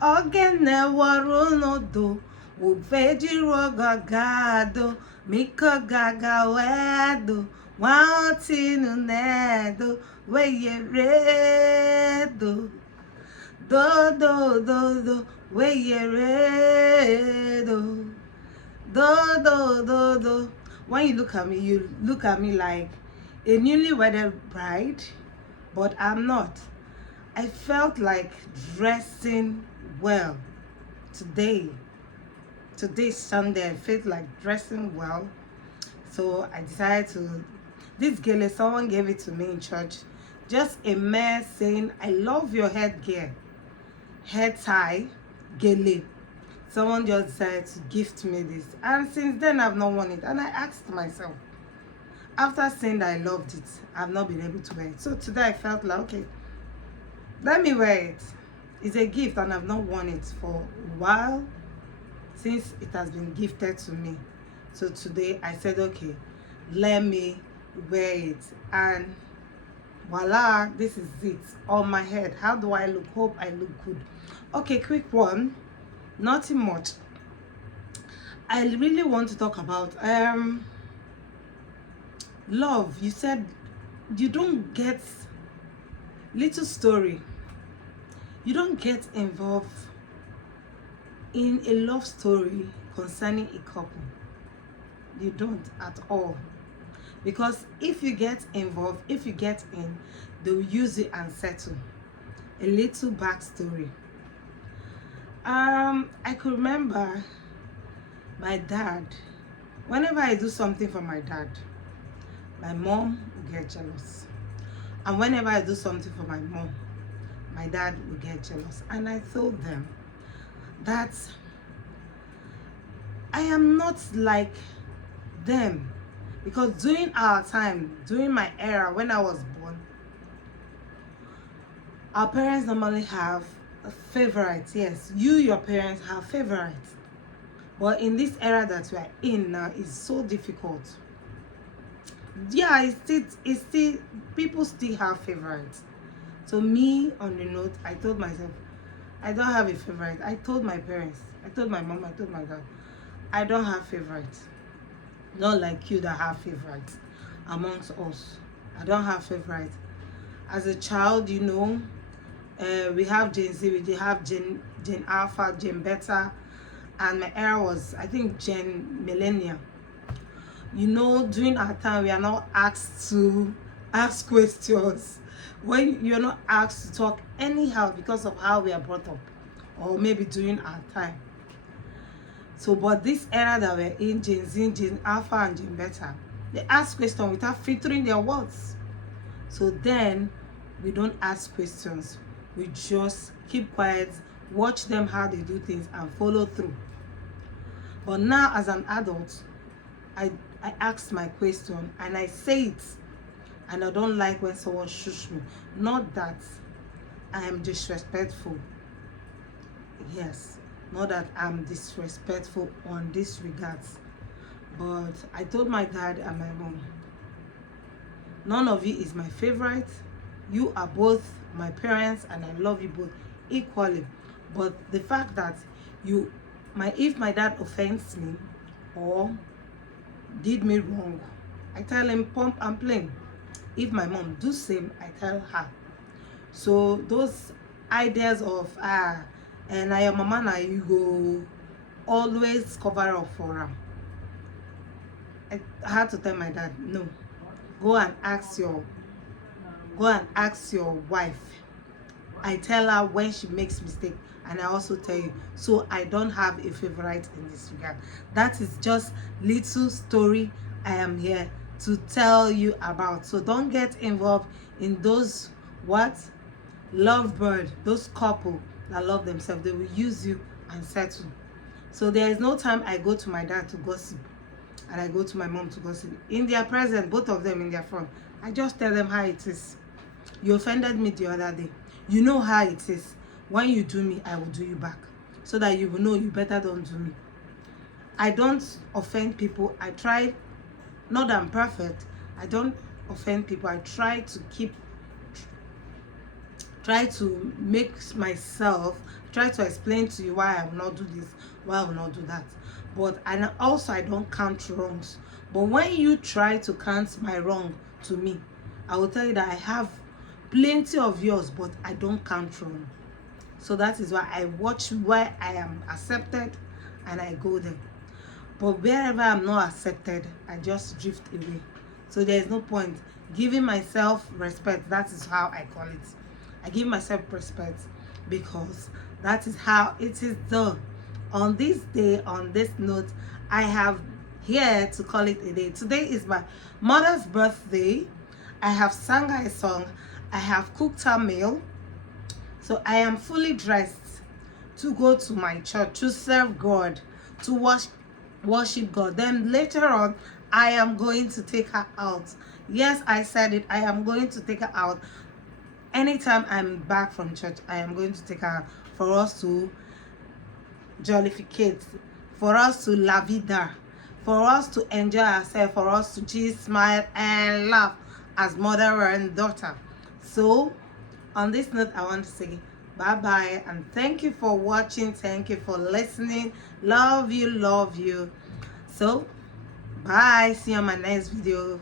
Ogene warunodo, ufejiru gagado, miko gaga wedo, wantinu nedo, weye redo, do, weye redo, do. When you look at me, you look at me like a newly wedded bride, but I'm not. I felt like dressing well today. Today's Sunday. I felt like dressing well. So I decided to. This gele, someone gave it to me in church. Just a mere saying, I love your headgear. Hair tie, gele. Someone just decided to gift me this. And since then, I've not worn it. And I asked myself, after saying that I loved it, I've not been able to wear it. So today I felt like, okay, let me wear it. It's a gift and I've not worn it for a while since it has been gifted to me. So today I said, okay, let me wear it. And voila, this is it on my head. How do I look? Hope I look good. Okay, quick one. Nothing much. I really want to talk about love. You said you don't get little story. You don't get involved in a love story concerning a couple. You don't at all. Because if you get involved, if you get in, they'll use it and settle. A little backstory. I could remember my dad. Whenever I do something for my dad, my mom will get jealous. And whenever I do something for my mom, my dad will get jealous. And I told them that I am not like them. Because during our time, during my era, when I was born, our parents normally have a favorite. Yes, your parents have favorites. But in this era that we are in now, it's so difficult. Yeah, it's still, people still have favorites. So me, on the note, I told myself, I don't have a favorite. I told my parents, I told my mom, I told my dad, I don't have favorites. Not like you that have favorites amongst us. I don't have favorites. As a child, we have Gen Z, we have Gen Alpha, Gen Beta, and my era was, I think, Gen Millennium. During our time, we are not asked to ask questions. When you're not asked to talk anyhow because of how we are brought up, or maybe during our time. So, but this era that we're in, Gen Z, Gen Alpha, and Gen Beta, they ask questions without filtering their words. So then, we don't ask questions. We just keep quiet, watch them how they do things, and follow through. But now, as an adult, I ask my question and I say it, and I don't like when someone shush me. Not that I am disrespectful. Yes, not that I'm disrespectful on this regards. But I told my dad and my mom, none of you is my favorite. You are both my parents and I love you both equally. But the fact that if my dad offends me or did me wrong, I tell him pump and plain. If my mom do same, I tell her. So those ideas of and I am mama na you go always cover up for her. I had to tell my dad, no, go and ask your wife. I tell her when she makes mistake, and I also tell you. So I don't have a favorite in this regard. That is just little story I am here to tell you about. So don't get involved in those lovebird, those couple that love themselves. They will use you and settle. So there is no time I go to my dad to gossip and I go to my mom to gossip. In their presence, both of them in their front, I just tell them how it is. You offended me the other day. You know how it is. When you do me, I will do you back. So that you will know you better don't do me. I don't offend people. I try, not that I'm perfect. I don't offend people. I try try to make myself, try to explain to you why I will not do this, why I will not do that. But and also I don't count wrongs. But when you try to count my wrong to me, I will tell you that I have plenty of yours, but I don't count wrong. So that is why I watch where I am accepted and I go there. But wherever I'm not accepted, I just drift away. So there is no point giving myself respect. That is how I call it. I give myself respect because that is how it is done. On this day, on this note, I have here to call it a day. Today is my mother's birthday. I have sung her a song. I have cooked her meal. So I am fully dressed to go to my church, to serve God, to worship God. Then later on, I am going to take her out. Yes, I said it. I am going to take her out. Anytime I'm back from church, I am going to take her for us to jollificate, for us to la vida, for us to enjoy ourselves, for us to cheese, smile, and laugh as mother and daughter. So, on this note, I want to say bye-bye and thank you for watching. Thank you for listening. Love you, love you. So, bye. See you on my next video.